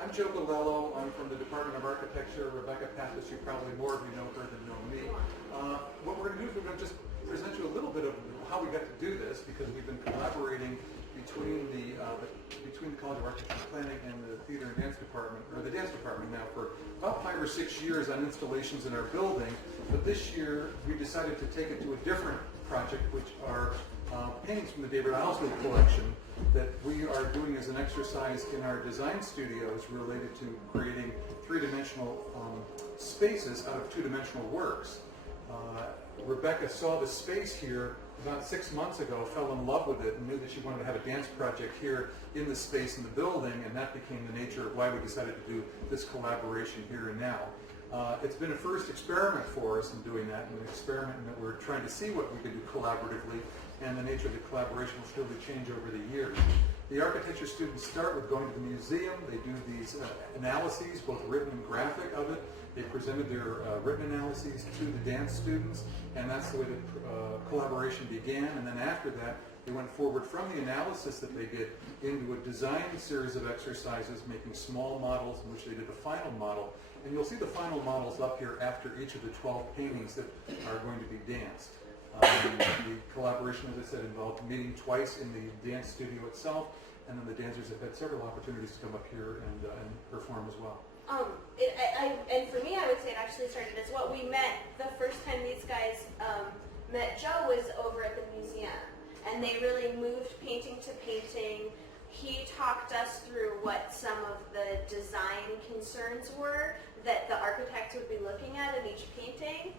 I'm Joe Bilello. I'm from the Department of Architecture. Rebecca Pappas, you probably more of you know her than know me. What we're going to do is we're going to just present you a little bit of how we got to do this, because we've been collaborating between the College of Architecture and Planning and the Theater and Dance Department, or the Dance Department now, for about 5 or 6 years on installations in our building. But this year we decided to take it to a different project, which are paintings from the David Owsley collection that we are doing as an exercise in our design studios related to creating three-dimensional spaces out of two-dimensional works. Rebecca saw the space here about 6 months ago, fell in love with it, and knew that she wanted to have a dance project here in the space in the building, and that became the nature of why we decided to do this collaboration here and now. It's been a first experiment for us in doing that, and an experiment in that we're trying to see what we can do collaboratively, and the nature of the collaboration will surely change over the years. The architecture students start with going to the museum. They do these analyses, both written and graphic, of it. They presented their written analyses to the dance students, and that's the way the collaboration began. And then after that, they went forward from the analysis that they did into a design series of exercises, making small models in which they did the final model. And you'll see the final models up here after each of the 12 paintings that are going to be danced. The collaboration, as I said, involved meeting twice in the dance studio itself, and then the dancers have had several opportunities to come up here and perform as well. And for me, I would say it actually started as well. We met, the first time these guys met Joe was over at the museum, and they really moved painting to painting. He talked us through what some of the design concerns were that the architect would be looking at in each painting.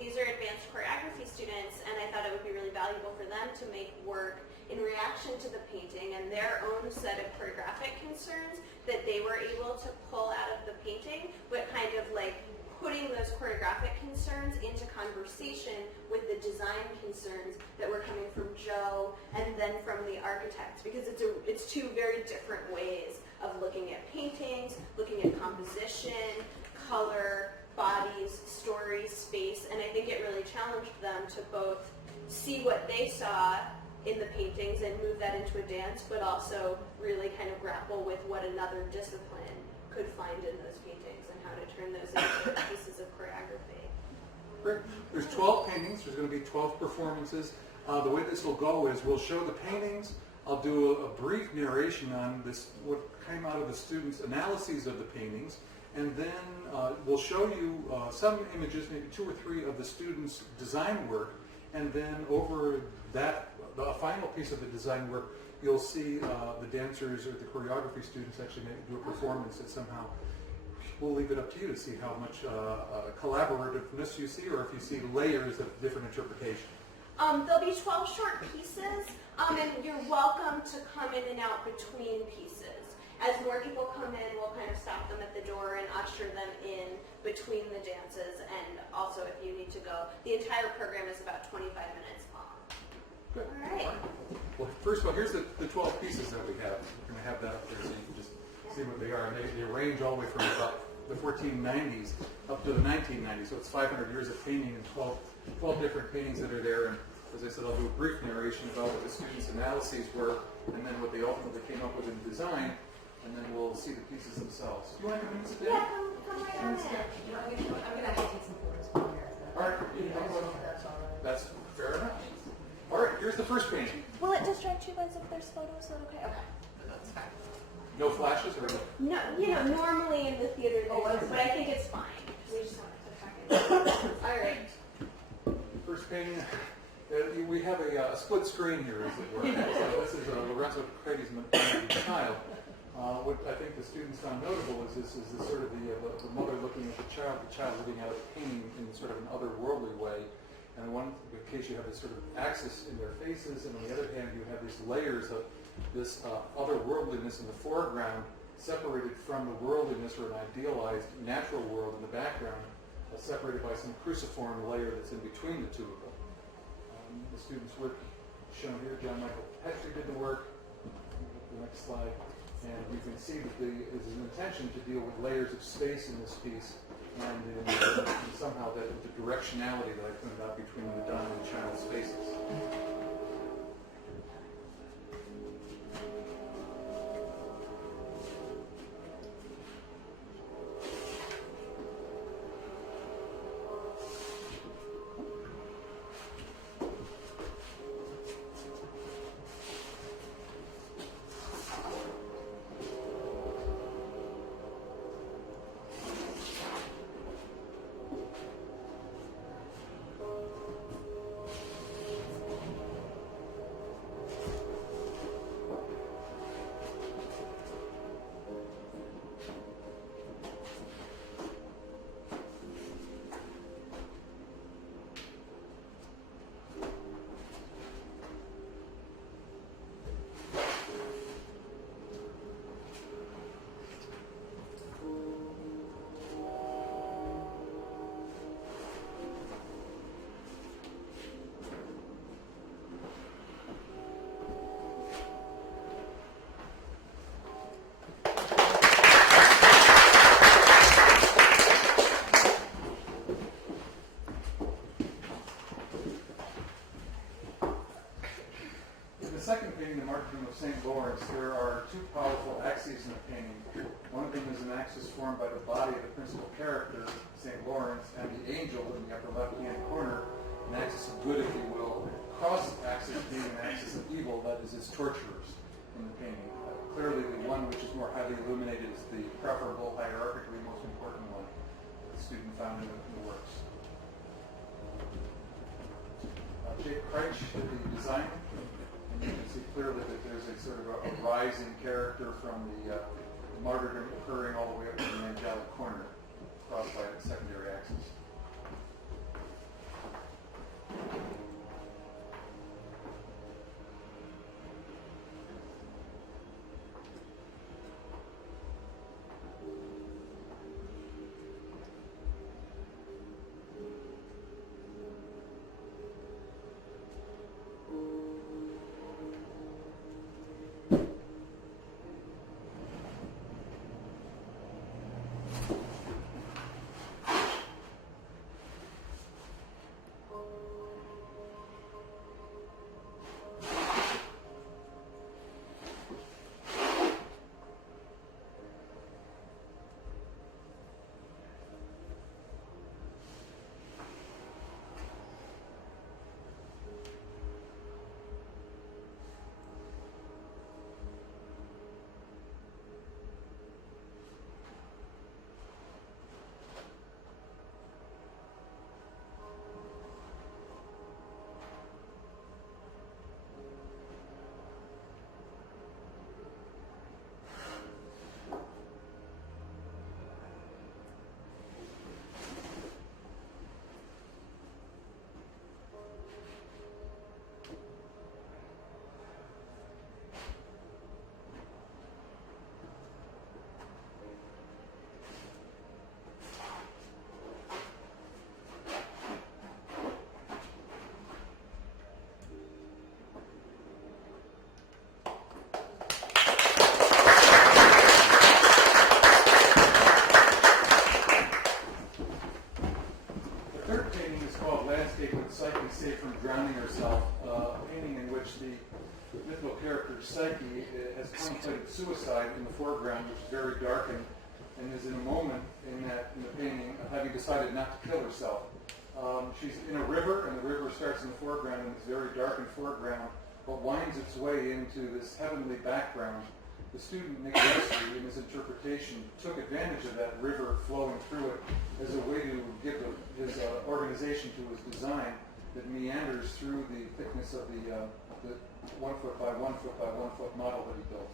These are advanced choreography students, and I thought it would be really valuable for them to make work in reaction to the painting and their own set of choreographic concerns that they were able to pull out of the painting, but kind of like putting those choreographic concerns into conversation with the design concerns that were coming from Joe and then from the architect, because it's two very different ways of looking at paintings, looking at composition, color, bodies, story, space, and I think it really challenged them to both see what they saw in the paintings and move that into a dance, but also really kind of grapple with what another discipline could find in those paintings and how to turn those into pieces of choreography. Great. There's 12 paintings. There's going to be 12 performances. The way this will go is we'll show the paintings. I'll do a brief narration on this, what came out of the students' analyses of the paintings, and then we'll show you some images, maybe 2 or 3 of the students' design work, and then over that, the final piece of the design work, you'll see the dancers or the choreography students actually do a performance that somehow, we'll leave it up to you to see how much collaborativeness you see, or if you see layers of different interpretation. There'll be 12 short pieces, and you're welcome to come in and out between pieces. As more people come in, we'll kind of stop them at the door and usher them in between the dances, and also if you need to go. The entire program is about 25 minutes long. Good. All right. Well, first of all, here's the 12 pieces that we have. We're going to have that up there so you can just see what they are. And they range all the way from about the 1490s up to the 1990s. So it's 500 years of painting and 12 different paintings that are there. And as I said, I'll do a brief narration about what the students' analyses were, and then what they ultimately came up with in design. And then we'll see the pieces themselves. Do you want to come and sit down? Yeah, come right on in. I'm going to have to take some photos from here. All right. That's fair enough. All right, here's the first painting. Will it distract you guys if there's photos? Is that okay? Okay. That's fine. No flashes or? No, normally in the theater, but I think it's fine. We just wanted to check it. All right. First painting. We have a split screen here, as it were. So this is Lorenzo Craidy's child. What I think the students found notable is this sort of the mother looking at the child looking at a painting in sort of an otherworldly way. And in one case you have this sort of axis in their faces, and on the other hand you have these layers of this otherworldliness in the foreground, separated from the worldliness or an idealized natural world in the background, separated by some cruciform layer that's in between the two of them. The students' work shown here, John Michael Petrie did the work. The next slide. And you can see that there's an intention to deal with layers of space in this piece, and somehow the directionality that I pointed out between the Don and child spaces. an axis formed by the body of the principal character, St. Lawrence, and the angel in the upper left-hand corner, an axis of good, if you will, cross-axis being an axis of evil, that is, its torturers in the painting. Clearly, the one which is more highly illuminated is the preferable, hierarchically most important one that the student found in the works. Jake Kreitsch did the design, and you can see clearly that there's a sort of a rising character from the martyrdom occurring all the way up to the angelic corner, crossed by its secondary axis. Safe from drowning herself, a painting in which the mythical character Psyche has contemplated suicide in the foreground, which is very darkened, and is in a moment in the painting of having decided not to kill herself. She's in a river, and the river starts in the foreground in this very darkened foreground, but winds its way into this heavenly background. The student, Nick Owsley, in his interpretation, took advantage of that river flowing through it as a way to give his organization to his design that meanders through the thickness of the 1 foot by 1 foot by 1 foot model that he built.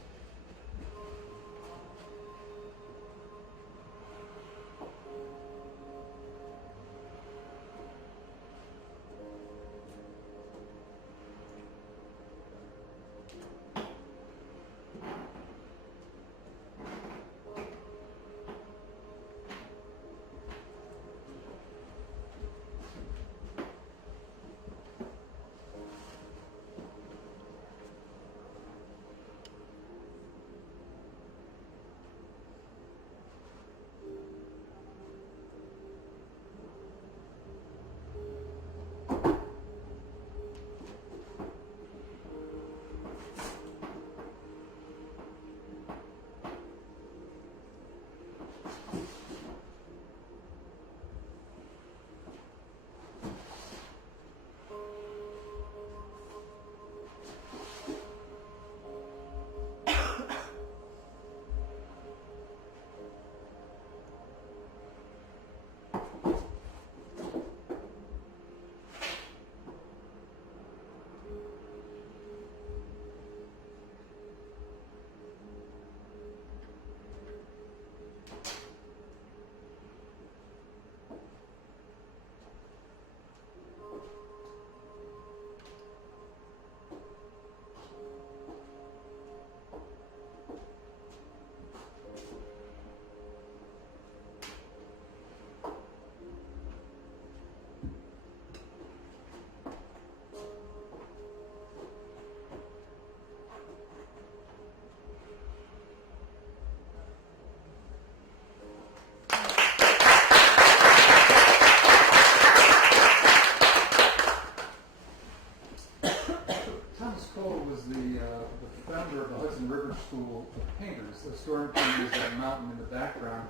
background,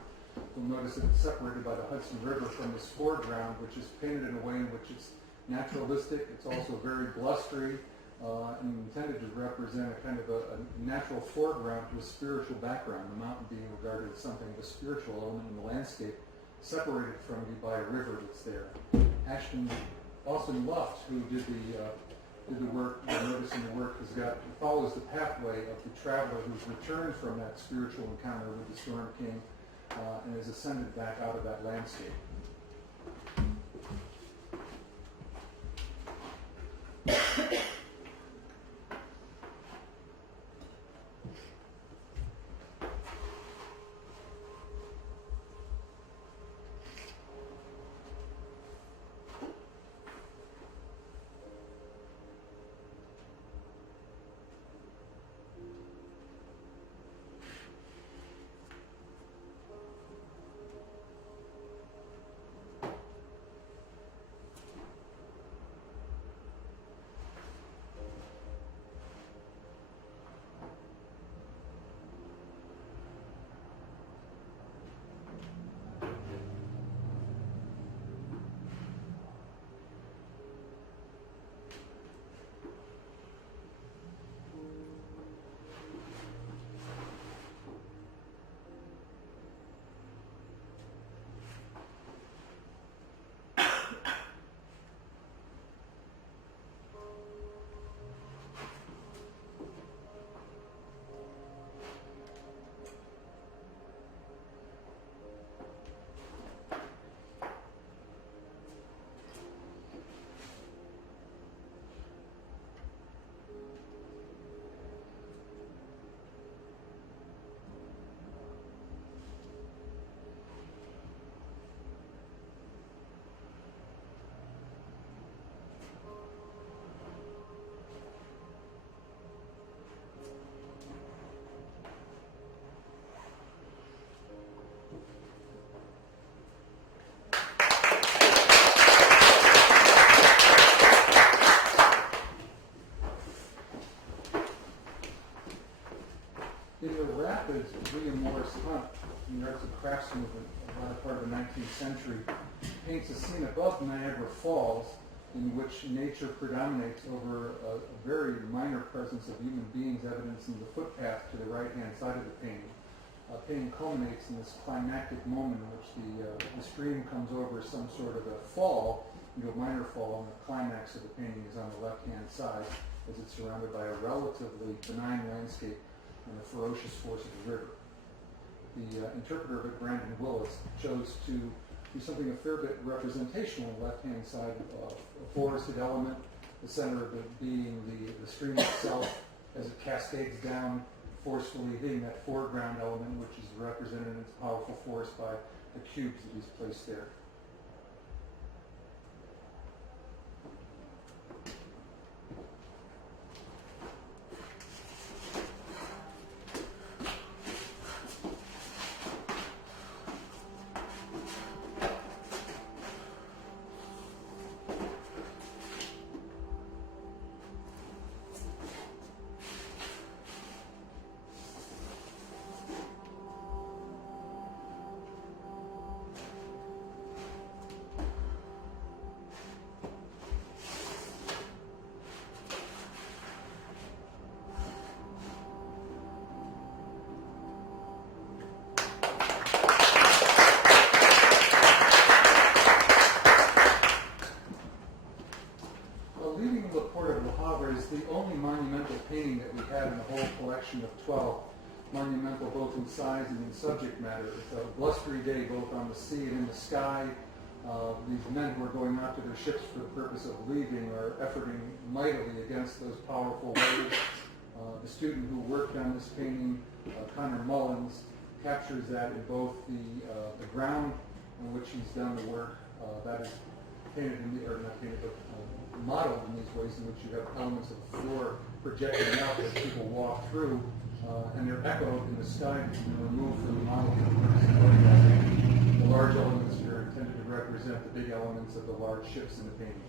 you'll notice that it's separated by the Hudson River from this foreground, which is painted in a way in which it's naturalistic. It's also very blustery and intended to represent a kind of a natural foreground to a spiritual background, the mountain being regarded as something of a spiritual element in the landscape, separated from you by a river that's there. Austin Luft, who did the work, you'll notice in the work, follows the pathway of the traveler who's returned from that spiritual encounter with the Storm King and has ascended back out of that landscape. In the Rapids, William Morris Hunt, in the Arts and Crafts movement, a latter part of the 19th century, paints a scene above Niagara Falls in which nature predominates over a very minor presence of human beings, evidenced in the footpath to the right-hand side of the painting. Painting culminates in this climactic moment in which the stream comes over some sort of a fall, into a minor fall, and the climax of the painting is on the left-hand side as it's surrounded by a relatively benign landscape and the ferocious force of the river. The interpreter of it, Brandon Willis, chose to do something a fair bit representational on the left-hand side of a forested element, the center of it being the stream itself as it cascades down, forcefully hitting that foreground element, which is represented in its powerful force by the cubes that he's placed there. The only monumental painting that we have in the whole collection of 12, monumental both in size and in subject matter. It's a blustery day both on the sea and in the sky. These men who are going out to their ships for the purpose of leaving are efforting mightily against those powerful waves. The student who worked on this painting, Connor Mullins, captures that in both the ground on which he's done the work, that is painted in the, or not painted, but modeled in these ways in which you have elements of the floor projecting out as people walk through, and they're echoed in the sky that's been removed from the model. The large elements here are intended to represent the big elements of the large ships in the painting.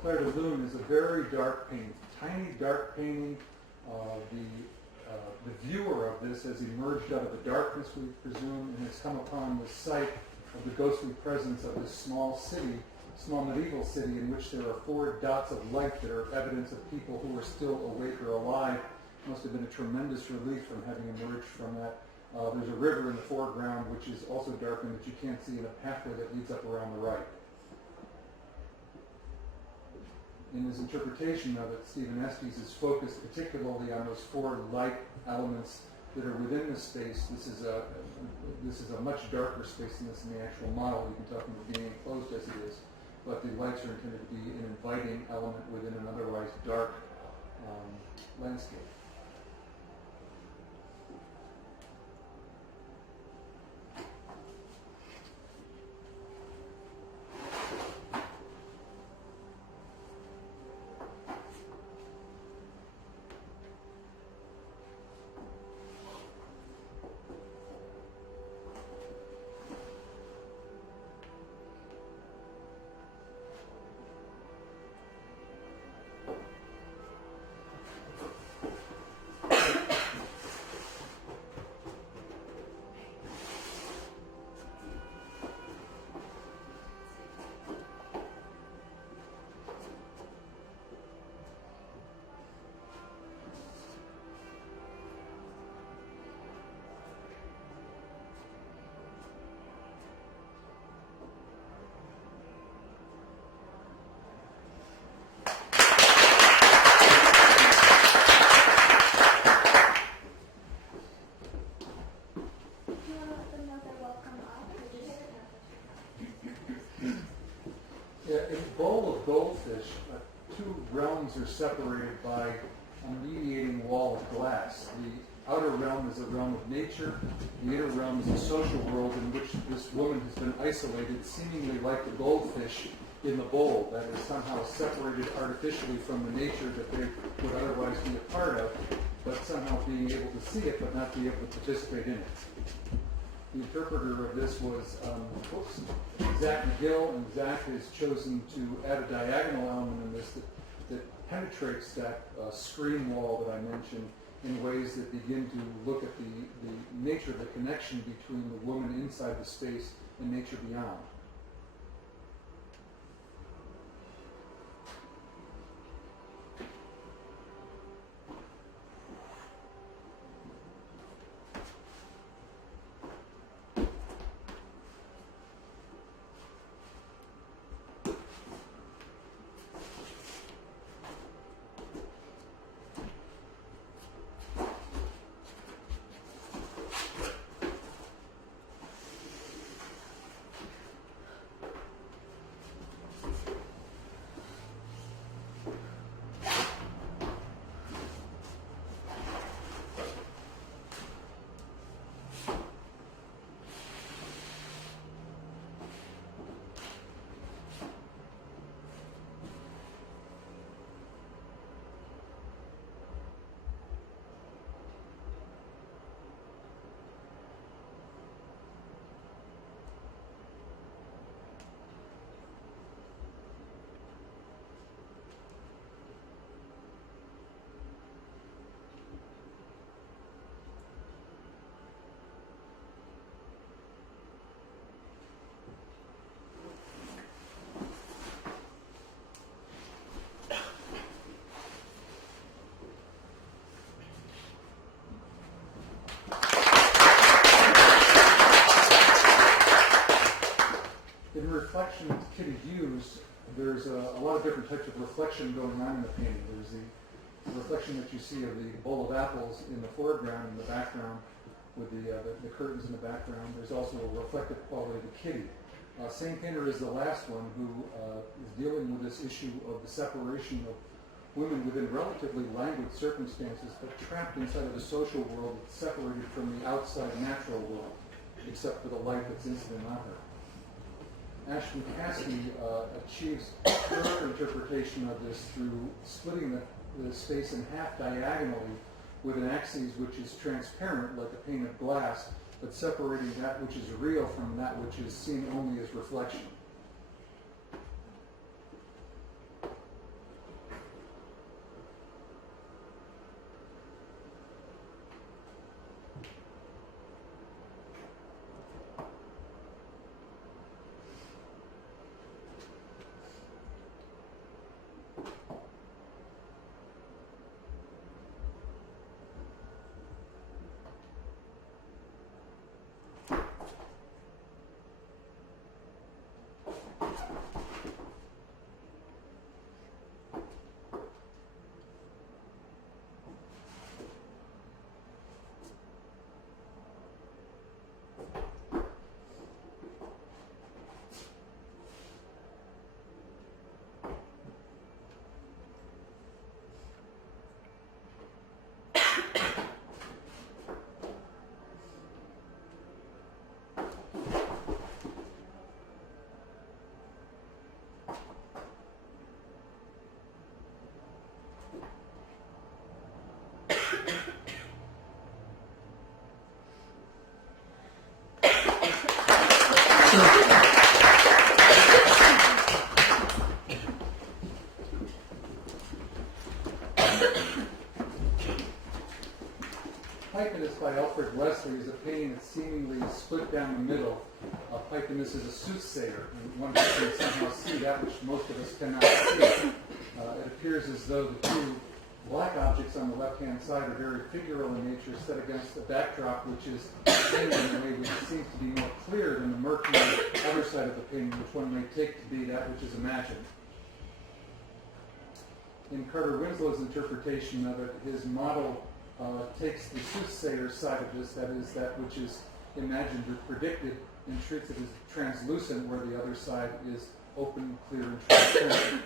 Clair de Lune is a very dark painting, tiny dark painting. The viewer of this has emerged out of the darkness, we presume, and has come upon the sight of the ghostly presence of this small city, small medieval city, in which there are 4 dots of light that are evidence of people who are still awake or alive. It must have been a tremendous relief from having emerged from that. There's a river in the foreground which is also darkened that you can't see, and a pathway that leads up around the right. In his interpretation of it, Stephen Estes is focused particularly on those 4 light elements that are within the space. This is a much darker space than this in the actual model. You can tell from it being enclosed as it is, but the lights are intended to be an inviting element within an otherwise dark landscape. Are separated by a mediating wall of glass. The outer realm is a realm of nature. The inner realm is a social world in which this woman has been isolated, seemingly like the goldfish in the bowl, that is somehow separated artificially from the nature that they would otherwise be a part of, but somehow being able to see it but not be able to participate in it. The interpreter of this was Zach McGill, and Zach has chosen to add a diagonal element in this that penetrates that screen wall that I mentioned in ways that begin to look at the nature of the connection between the woman inside the space and nature beyond. Reflection that Kitty used, there's a lot of different types of reflection going on in the painting. There's the reflection that you see of the bowl of apples in the foreground and the background with the curtains in the background. There's also a reflective quality of the kitty. Same painter is the last one who is dealing with this issue of the separation of women within relatively languid circumstances, but trapped inside of a social world that's separated from the outside natural world, except for the light that's incident on her. Ashton Caskey achieves her interpretation of this through splitting the space in half diagonally with an axis which is transparent like a pane of glass, but separating that which is real from that which is seen only as reflection. Pythonist by Alfred Wesley is a painting that's seemingly split down the middle. Pythonist is a soothsayer, and one can somehow see that which most of us cannot see. It appears as though the two black objects on the left-hand side are very figural in nature, set against a backdrop which is painted in a way which seems to be more clear than the murky other side of the painting, which one may take to be that which is imagined. In Carter Winslow's interpretation of it, his model takes the soothsayer side of this, that is, that which is imagined or predicted, and treats it as translucent, where the other side is open, clear, and transparent.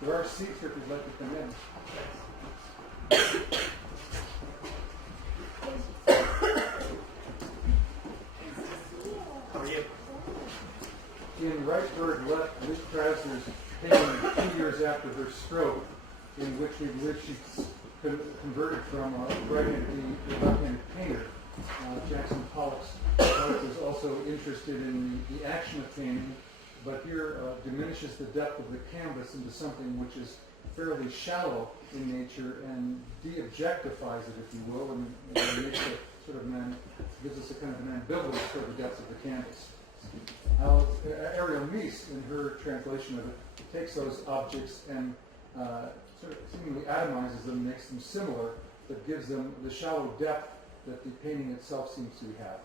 There are seats here if you'd like to come in. How are you? In Right Bird Left, Liz Krasner's painting 2 years after her stroke, in which we believe she converted from a right-handed to a left-handed painter. Jackson Pollock's wife was also interested in the action of painting, but here diminishes the depth of the canvas into something which is fairly shallow in nature and de-objectifies it, if you will, and makes it sort of gives us a kind of an ambivalence toward the depths of the canvas. Ariel Mies, in her translation of it, takes those objects and sort of seemingly atomizes them, makes them similar, but gives them the shallow depth that the painting itself seems to have.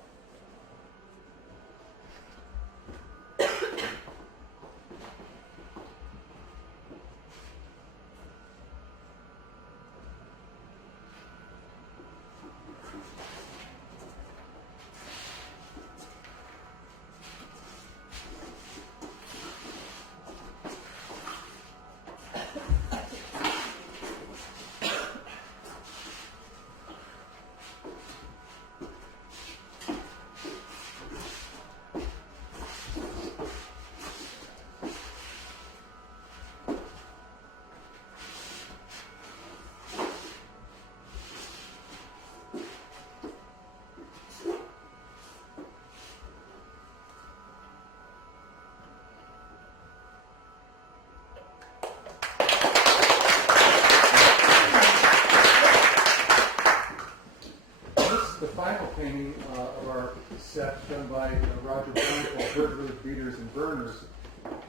painting of our set done by Roger Brown called Burglars, Beaters, and Burners.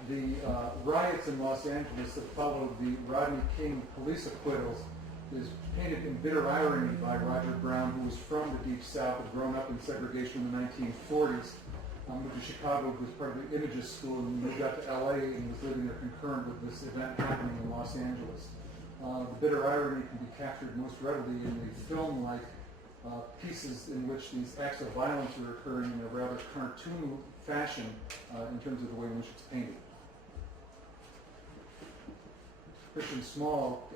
The riots in Los Angeles that followed the Rodney King police acquittals is painted in bitter irony by Roger Brown, who was from the Deep South and grown up in segregation in the 1940s. Moved to Chicago, who was part of the Images School, and moved out to LA and was living there concurrent with this event happening in Los Angeles. The bitter irony can be captured most readily in the film-like pieces in which these acts of violence are occurring in a rather cartoon fashion in terms of the way in which it's painted. Christian Small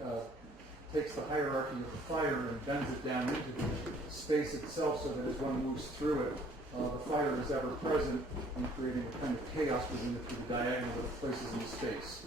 takes the hierarchy of the fire and bends it down into the space itself so that as one moves through it, the fire is ever present and creating a kind of chaos within it through the diagonal that it places in space.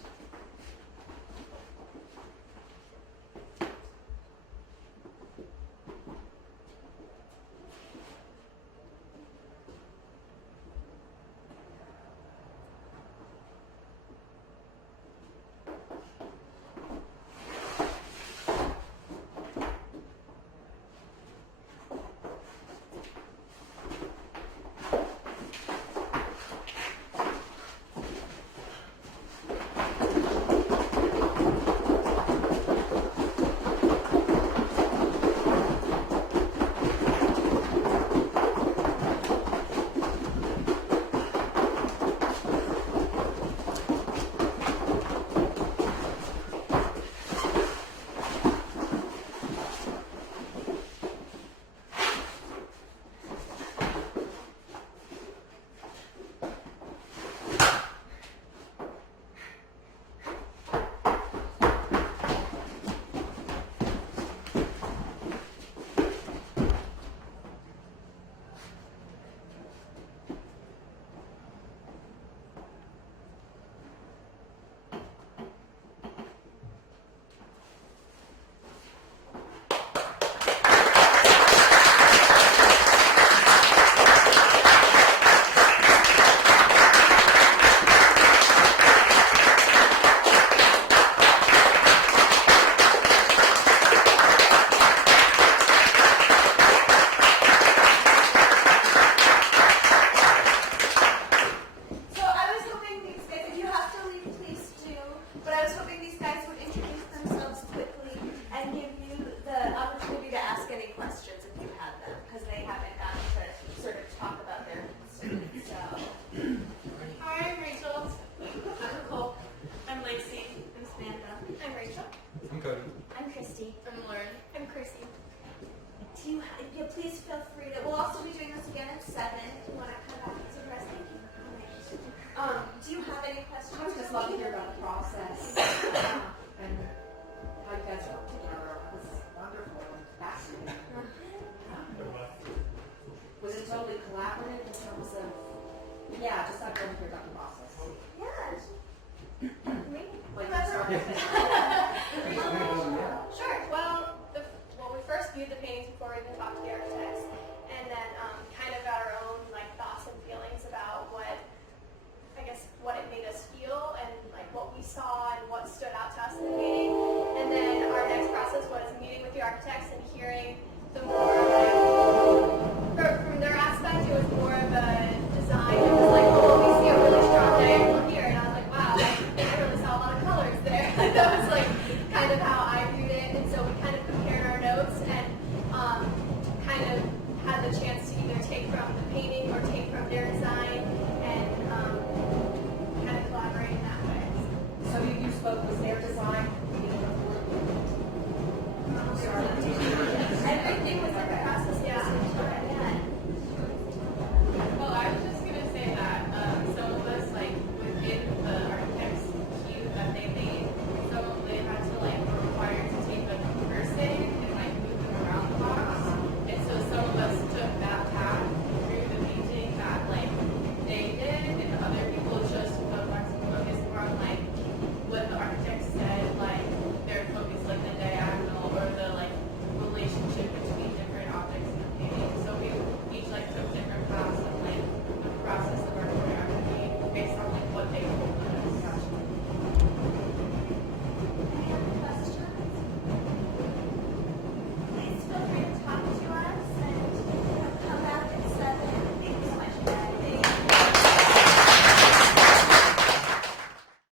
Sure. Well, we first viewed the paintings before we even talked to the architects, and then kind of got our own thoughts and feelings about what it made us feel and what we saw and what stood out to us in the painting. And then our next process was meeting with the architects and hearing the more from their aspect, it was more of a design. It was like, oh, we see a really strong diagonal here, and I was like, wow, I really saw a lot of colors there. That was kind of how I viewed it, and so we kind of compared our notes and kind of had the chance to either take from the painting or take from their design and kind of collaborate in that way. So you spoke, was their design? I'm sorry.